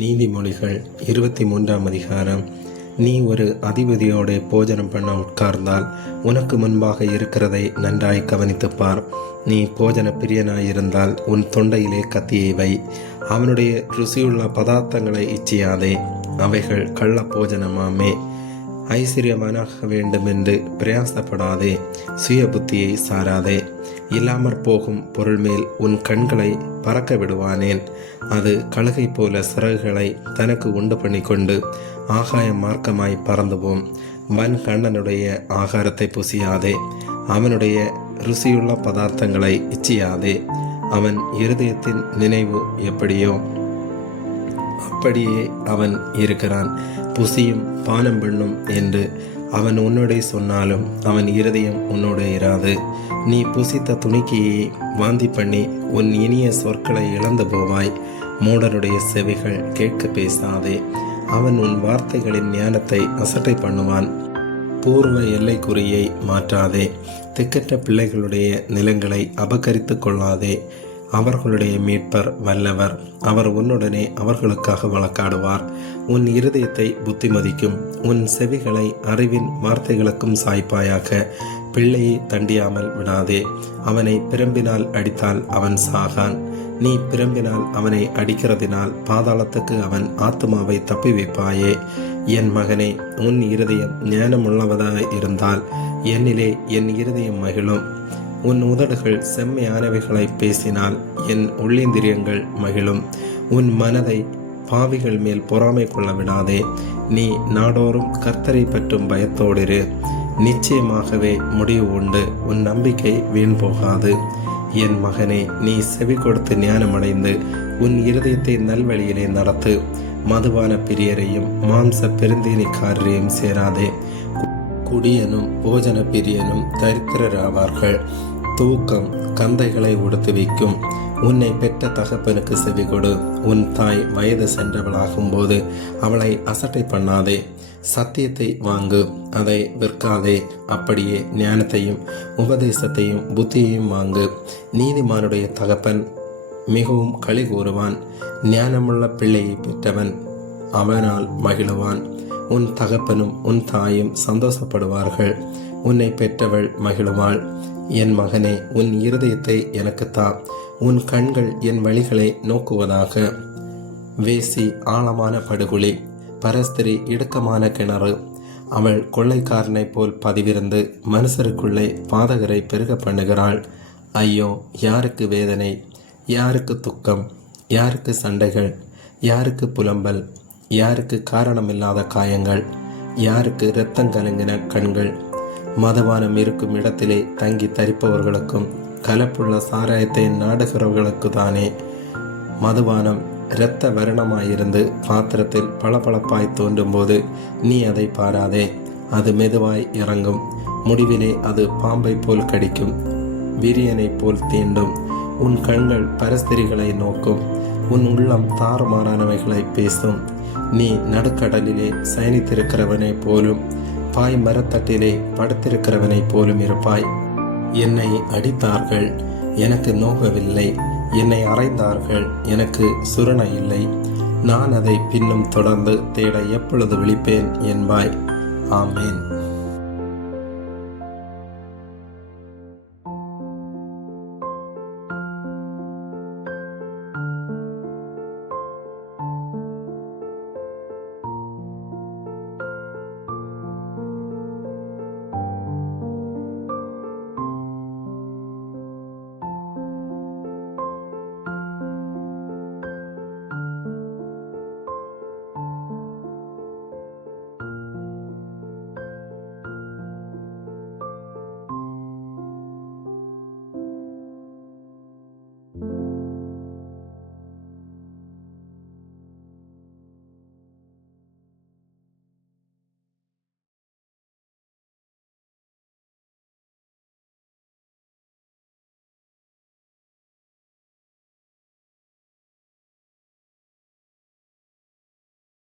நீதிமொழிகள் 23ஆம் அதிகாரம். நீ ஒரு அதிபதியோட போஜனம் பண்ண உட்கார்ந்தால் உனக்கு முன்பாக இருக்கிறதை நன்றாய் கவனித்துப்பார். நீ போஜன பிரியனாயிருந்தால் உன் தொண்டையிலே கத்தியை வை. அவனுடைய ருசியுள்ள பதார்த்தங்களை இச்சியாதே, அவைகள் கள்ள போஜனமாமே. ஐஸ்வர்யவானாக வேண்டுமென்று பிரயாசப்படாதே, சுய புத்தியை சாராதே. இல்லாமற் போகும் பொருள் மேல் உன் கண்களை பறக்க விடுவானேன்? அது கழுகை போல சிறகுகளை தனக்கு உண்டு பண்ணி கொண்டு ஆகாய மார்க்கமாய் பறந்துவோம். வன் கண்ணனுடைய ஆகாரத்தை புசியாதே, அவனுடைய ருசியுள்ள பதார்த்தங்களை இச்சியாதே. அவன் இருதயத்தின் நினைவு எப்படியோ அப்படியே அவன் இருக்கிறான். புசியும் பானம் பண்ணும் என்று அவன் உன்னோடே சொன்னாலும் அவன் இருதயம் உன்னோடு இராது. நீ புசித்த துணிக்கையை வாந்தி பண்ணி உன் இனிய சொற்களை இழந்து போவாய். மூடனுடைய செவிகள் கேட்க பேசாதே, அவன் உன் வார்த்தைகளின் ஞானத்தை அசட்டை பண்ணுவான். பூர்வ எல்லைக்குறியை மாற்றாதே, திக்கற்ற பிள்ளைகளுடைய நிலங்களை அபகரித்து கொள்ளாதே. அவர்களுடைய மீட்பர் வல்லவர், அவர் உன்னுடனே அவர்களுக்காக வழக்காடுவார். உன் இருதயத்தை புத்திமதிக்கும், உன் செவிகளை அறிவின் வார்த்தைகளுக்கும் சாய்ப்பாயாக. பிள்ளையை தண்டியாமல் விடாதே, அவனை பிரம்பினால் அடித்தால் அவன் சாகான். நீ பிரம்பினால் அவனை அடிக்கிறதினால் பாதாளத்துக்கு அவன் ஆத்துமாவை தப்பி வைப்பாயே. என் மகனே, உன் இருதயம் ஞானமுள்ளவதாய் இருந்தால் என்னிலே என் இருதயம் மகிழும். உன் உதடுகள் செம்மையானவைகளை பேசினால் என் உள்ளிந்திரியங்கள் மகிழும். உன் மனதை பாவிகள் மேல் பொறாமை கொள்ள விடாதே. நீ நாடோறும் கர்த்தரை பற்றும் பயத்தோடிரு, நிச்சயமாகவே முடிவு உண்டு. உன் நம்பிக்கை வீண் போகாது. என் மகனே, நீ செவி கொடுத்து ஞானமடைந்து உன் இருதயத்தை நல்வழியிலே நடத்து. மதுபான பிரியரையும் மாம்ச பெருந்தீனிக்காரரையும் சேராதே. குடியனும் போஜன பிரியனும் தரித்திரராவார்கள். தூக்கம் கந்தைகளை உடுத்து வைக்கும். உன்னை பெற்ற தகப்பனுக்கு செவி கொடு. உன் தாய் வயது சென்றவளாகும் போது அவளை அசட்டை பண்ணாதே. சத்தியத்தை வாங்கு, அதை விற்காதே. அப்படியே ஞானத்தையும் உபதேசத்தையும் புத்தியையும் வாங்கு. நீதிமானுடைய தகப்பன் மிகவும் களி கூறுவான். ஞானமுள்ள பிள்ளையை பெற்றவன் அவனால் மகிழுவான். உன் தகப்பனும் உன் தாயும் சந்தோஷப்படுவார்கள். உன்னை பெற்றவள் மகிழுவாள். என் மகனே, உன் இருதயத்தை எனக்கு தா, உன் கண்கள் என் வழிகளை நோக்குவதாக. வேசி ஆழமான படுகுழி, பரஸ்திரி இடுக்கமான கிணறு. அவள் கொள்ளைக்காரனை போல் பதிவிருந்து மனுஷருக்குள்ளே பாதகரை பெருக பண்ணுகிறாள். ஐயோ, யாருக்கு வேதனை, யாருக்கு துக்கம், யாருக்கு சண்டைகள், யாருக்கு புலம்பல், யாருக்கு காரணமில்லாத காயங்கள், யாருக்கு இரத்தம் கலங்கின கண்கள். மதுபானம் இருக்கும் இடத்திலே தங்கி தரிப்பவர்களுக்கும் கலப்புள்ள சாராயத்தை நாடுகிறவர்களுக்கு தானே. மதுபானம் இரத்த வருணமாயிருந்து பாத்திரத்தில் பளபளப்பாய் தோன்றும் போது நீ அதை பாராதே. அது மெதுவாய் இறங்கும். முடிவிலே அது பாம்பை போல் கடிக்கும், விரியனை போல் தீண்டும். உன் கண்கள் பரஸ்திரிகளை நோக்கும், உன் உள்ளம் தாறுமாறானவைகளை பேசும். நீ நடுக்கடலிலே சயனித்திருக்கிறவனை போலும் பாய் மரத்தட்டிலே படுத்திருக்கிறவனை போலும் இருப்பாய். என்னை அடித்தார்கள், எனக்கு நோகவில்லை. என்னை அறைந்தார்கள், எனக்கு சுரணை இல்லை. நான் அதை பின்னும் தொடர்ந்து தேட எப்பொழுது விழிப்பேன் என்பாய். ஆமேன்.